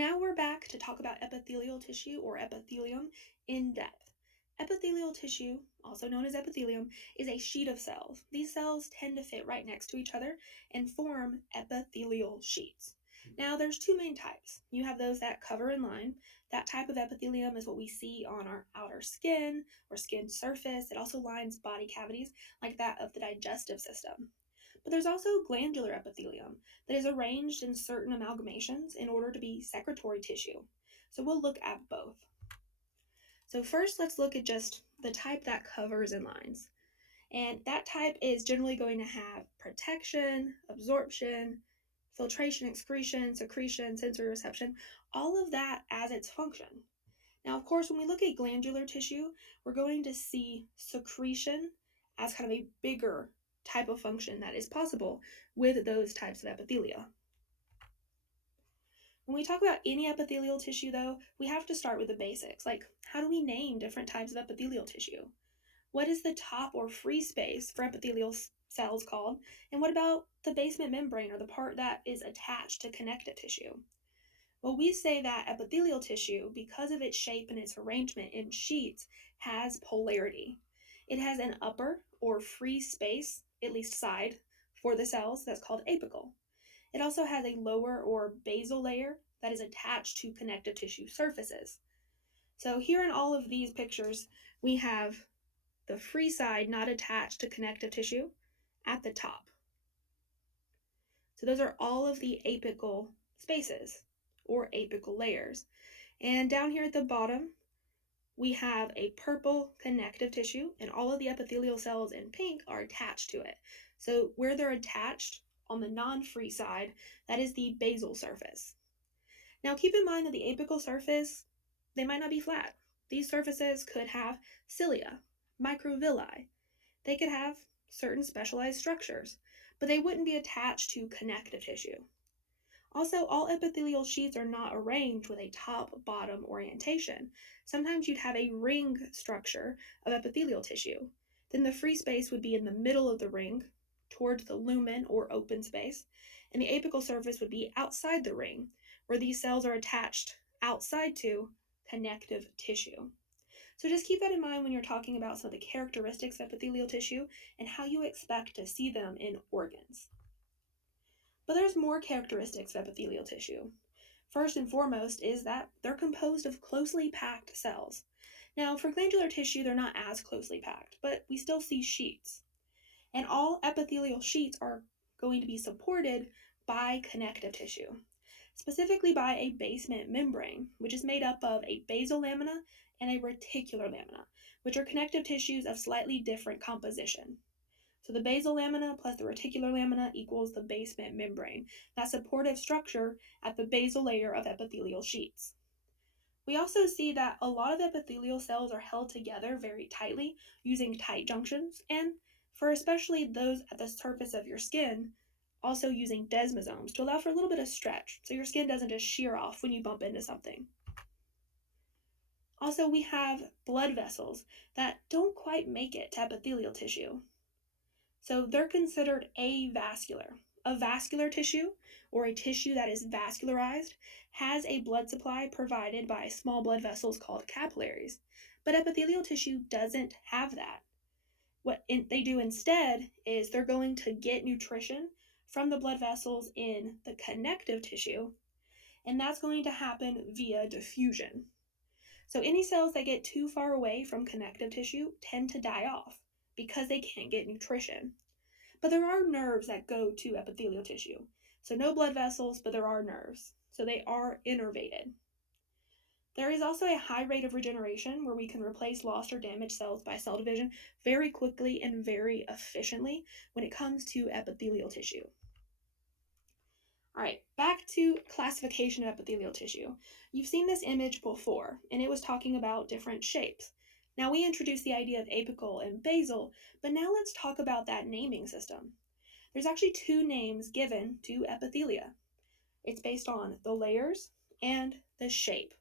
Now we're back to talk about epithelial tissue or epithelium in depth. Epithelial tissue, also known as epithelium, is a sheet of cells. These cells tend to fit right next to each other and form epithelial sheets. Now, there's two main types. You have those that cover in line. That type of epithelium is what we see on our outer skin or skin surface. It also lines body cavities like that of the digestive system. But there's also glandular epithelium that is arranged in certain amalgamations in order to be secretory tissue. So we'll look at both. So first, let's look at just the type that covers and lines. And that type is generally going to have protection, absorption, filtration, excretion, secretion, sensory reception, all of that as its function. Now, of course, when we look at glandular tissue, we're going to see secretion as kind of a bigger type of function that is possible with those types of epithelia. When we talk about any epithelial tissue, though, we have to start with the basics, like how do we name different types of epithelial tissue? What is the top or free space for epithelial cells called? And what about the basement membrane or the part that is attached to connective tissue? Well, we say that epithelial tissue, because of its shape and its arrangement in sheets, has polarity. It has an upper or free space, at least side, for the cells that's called apical. It also has a lower or basal layer that is attached to connective tissue surfaces. So here in all of these pictures, we have the free side not attached to connective tissue at the top. So those are all of the apical spaces or apical layers. And down here at the bottom, we have a purple connective tissue, and all of the epithelial cells in pink are attached to it. So where they're attached on the non-free side, that is the basal surface. Now keep in mind that the apical surface, they might not be flat. These surfaces could have cilia, microvilli. They could have certain specialized structures, but they wouldn't be attached to connective tissue. Also, all epithelial sheets are not arranged with a top-bottom orientation. Sometimes you'd have a ring structure of epithelial tissue. Then the free space would be in the middle of the ring, towards the lumen or open space, and the apical surface would be outside the ring, where these cells are attached outside to connective tissue. So just keep that in mind when you're talking about some of the characteristics of epithelial tissue and how you expect to see them in organs. But there's more characteristics of epithelial tissue. First and foremost is that they're composed of closely packed cells. Now, for glandular tissue, they're not as closely packed, but we still see sheets. And all epithelial sheets are going to be supported by connective tissue, specifically by a basement membrane, which is made up of a basal lamina and a reticular lamina, which are connective tissues of slightly different composition. So the basal lamina plus the reticular lamina equals the basement membrane, that supportive structure at the basal layer of epithelial sheets. We also see that a lot of epithelial cells are held together very tightly using tight junctions, and for especially those at the surface of your skin, also using desmosomes to allow for a little bit of stretch so your skin doesn't just shear off when you bump into something. Also, we have blood vessels that don't quite make it to epithelial tissue. So they're considered avascular. A vascular tissue, or a tissue that is vascularized, has a blood supply provided by small blood vessels called capillaries. But epithelial tissue doesn't have that. What they do instead is they're going to get nutrition from the blood vessels in the connective tissue, and that's going to happen via diffusion. So any cells that get too far away from connective tissue tend to die off because they can't get nutrition. But there are nerves that go to epithelial tissue. So no blood vessels, but there are nerves. So they are innervated. There is also a high rate of regeneration where we can replace lost or damaged cells by cell division very quickly and very efficiently when it comes to epithelial tissue. All right, back to classification of epithelial tissue. You've seen this image before, and it was talking about different shapes. Now we introduced the idea of apical and basal, but now let's talk about that naming system. There's actually two names given to epithelia. It's based on the layers and the shape.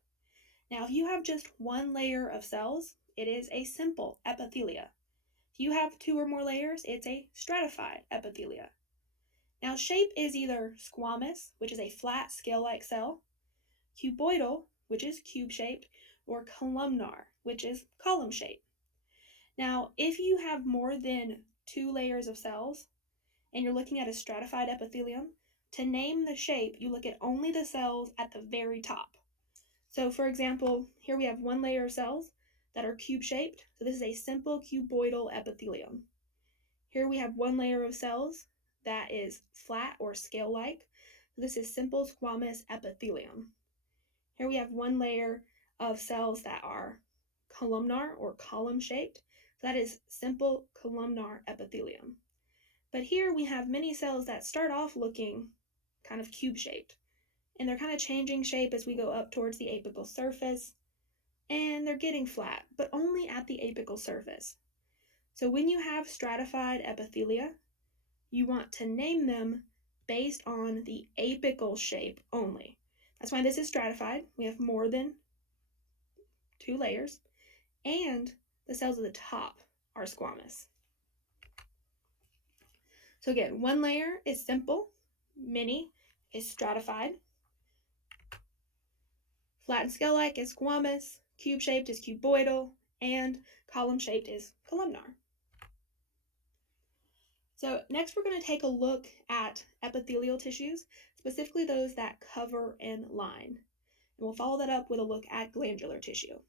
Now, if you have just one layer of cells, it is a simple epithelia. If you have two or more layers, it's a stratified epithelia. Now, shape is either squamous, which is a flat scale-like cell, cuboidal, which is cube-shaped, or columnar, which is column-shaped. Now, if you have more than 2 layers of cells, and you're looking at a stratified epithelium, to name the shape, you look at only the cells at the very top. So for example, here we have 1 layer of cells that are cube-shaped. So this is a simple cuboidal epithelium. Here we have 1 layer of cells that is flat or scale-like. So this is simple squamous epithelium. Here we have 1 layer of cells that are columnar or column-shaped. So that is simple columnar epithelium. But here we have many cells that start off looking kind of cube-shaped. And they're kind of changing shape as we go up towards the apical surface. And they're getting flat, but only at the apical surface. So when you have stratified epithelia, you want to name them based on the apical shape only. That's why this is stratified. We have more than 2 layers. And the cells at the top are squamous. So again, 1 layer is simple, mini is stratified, flat and scale-like is squamous, cube-shaped is cuboidal, and column-shaped is columnar. So next we're going to take a look at epithelial tissues, specifically those that cover and line. And we'll follow that up with a look at glandular tissue.